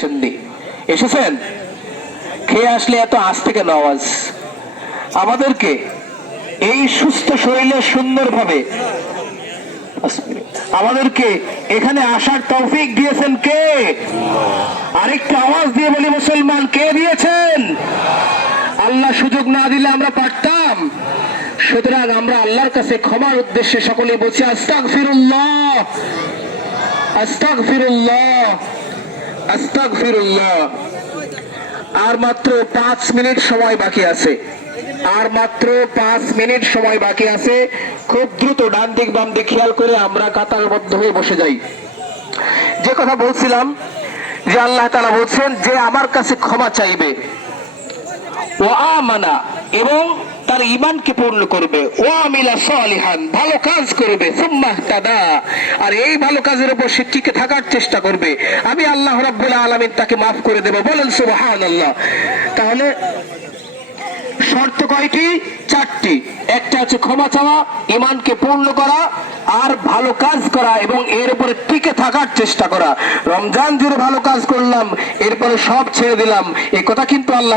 আসেননি এসেছেন? খেয়ে আসলে এত আজ থেকে নওয়াজ। আমাদেরকে এই সুস্থ শরীরে সুন্দরভাবে আমাদেরকে এখানে আসার তৌফিক দিয়েছেন কে? আরেকটা আওয়াজ দিয়ে বলি, মুসলমান, কে দিয়েছেন? আল্লাহ সুযোগ না দিলে আমরা পারতাম। সুতরাং আমরা আল্লাহর কাছে ক্ষমার উদ্দেশ্যে সকলে বলছি আস্তাক ফিরুল্লাহ আস্তাক ফিরুল্লাহ আর মাত্র পাঁচ মিনিট সময় বাকি আছে। আর মাত্র পাঁচ মিনিট সময় বাকি আছে। খুব দ্রুত ডান দিক, বাম দিক খেয়াল করে আমরা কাতারবদ্ধ হয়ে বসে যাই। যে কথা বলছিলাম, যে আল্লাহ তাআলা বলছেন, যে আমার কাছে ক্ষমা চাইবে। ও আমানা, এবং তার ইমানকে পূর্ণ করবে। ও আমিলা সালিহান, ভালো কাজ করবে। সুম্মাহ তাদা। আর এই ভালো কাজের উপর সে টিকে থাকার চেষ্টা করবে। আমি আল্লাহ রাব্বুল আলামিন তাকে মাফ করে দেব। বলেন, সুবহানাল্লাহ। তাহলে শর্ত কয়টি? চারটি। একটা হচ্ছে ক্ষমা চাওয়া ইমানকে পূর্ণ করা, আর ভালো কাজ করা এবং এর উপরে টিকে থাকার চেষ্টা করা। রমজান জুড়ে ভালো কাজ করলাম, এরপরে সব ছেড়ে দিলাম। এই কথা কিন্তু আল্লাহ